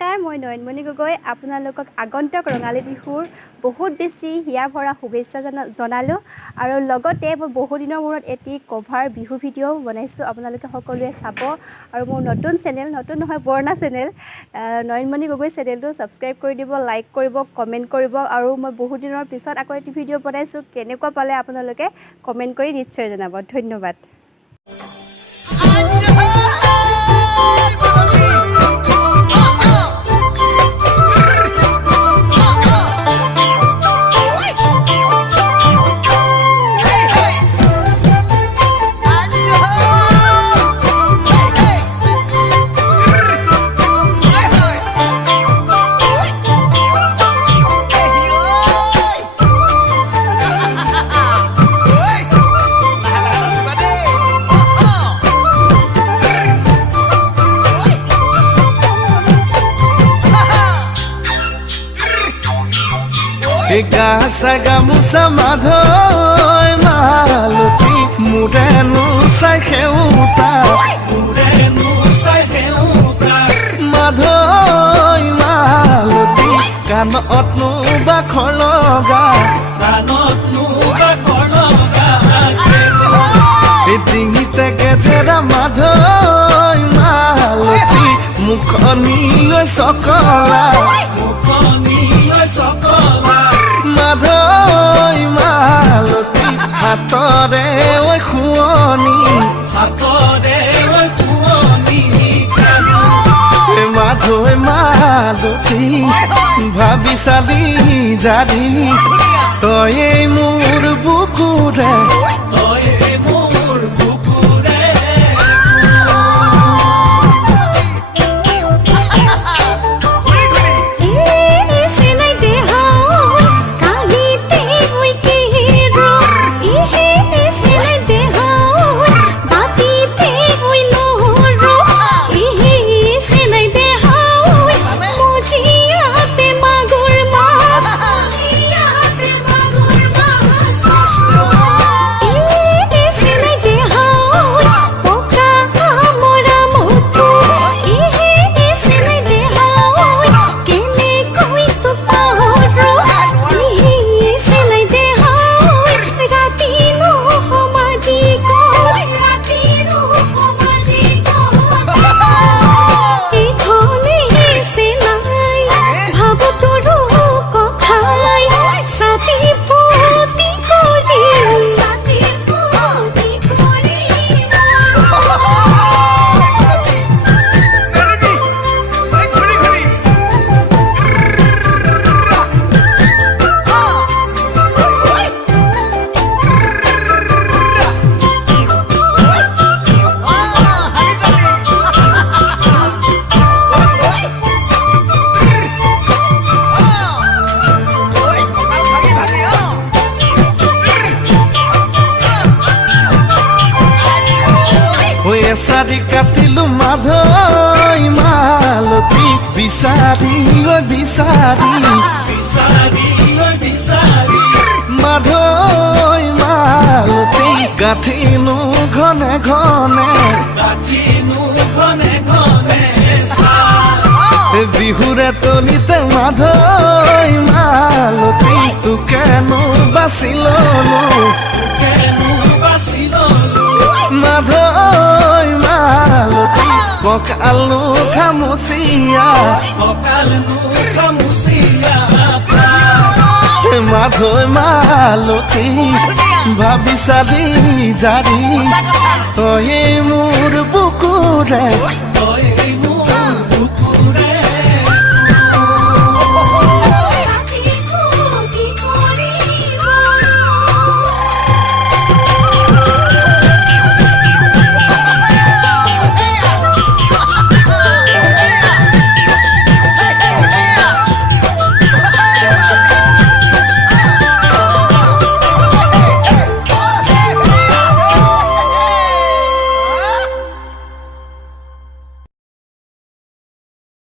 নমস্কাৰ মই নয়নমণি গগৈ আপোনালোকক আগন্তুক ৰঙালী বিহুৰ বহুত বেছি হিয়া ভৰা শুভেচ্ছা জনালো আৰু লগতে মই বহু দিনৰ মূৰত এটি কভাৰ বিহু ভিডিঅ' বনাইছো আপোনালোকে সকলোৱে চাব আৰু মোৰ নতুন চেনেল নতুন নহয় পুৰণা চেনেল নয়নমণি গগৈ চেনেলটো সাবস্ক্ৰাইব কৰি দিব লাইক কৰিব কমেন্ট কৰিব আৰু মই বহু দিনৰ পিছত আকৌ এটি ভিডিঅ' বনাইছো কেনেকুৱা পালে আপোনালোকে কমেন্ট কৰি নিশ্চয় জনাব ধন্যবাদ গাছা গামোচা মাধৈ মালতী মুৰেনো চাই সেউতা মাধৈ মালতী কাণতনো বাখৰ লগা ডিঙিতে গেজেৰা মাধৈ মালতী মুখনি চকলা মাধৈ মালতী হাতৰে ঐ খুৱনি মাধৈ মালতী ভাবি চালি জাৰি তয়ে মোৰ বুকুৰে চাৰি কাটিলো মাধৈ মালতী বিচাৰি বিচাৰি মাধৈ মালতী গাঠিনো ঘনে ঘনে বিহুৰে তলিতে মাধৈ মালতী তোকেনো বাচি ললো মাধৈ মালতী কঁকালনো খামুচিয়া মাধৈ মালতী ভাবি চালি জাৰি তয়ে মোৰ বুকুৰে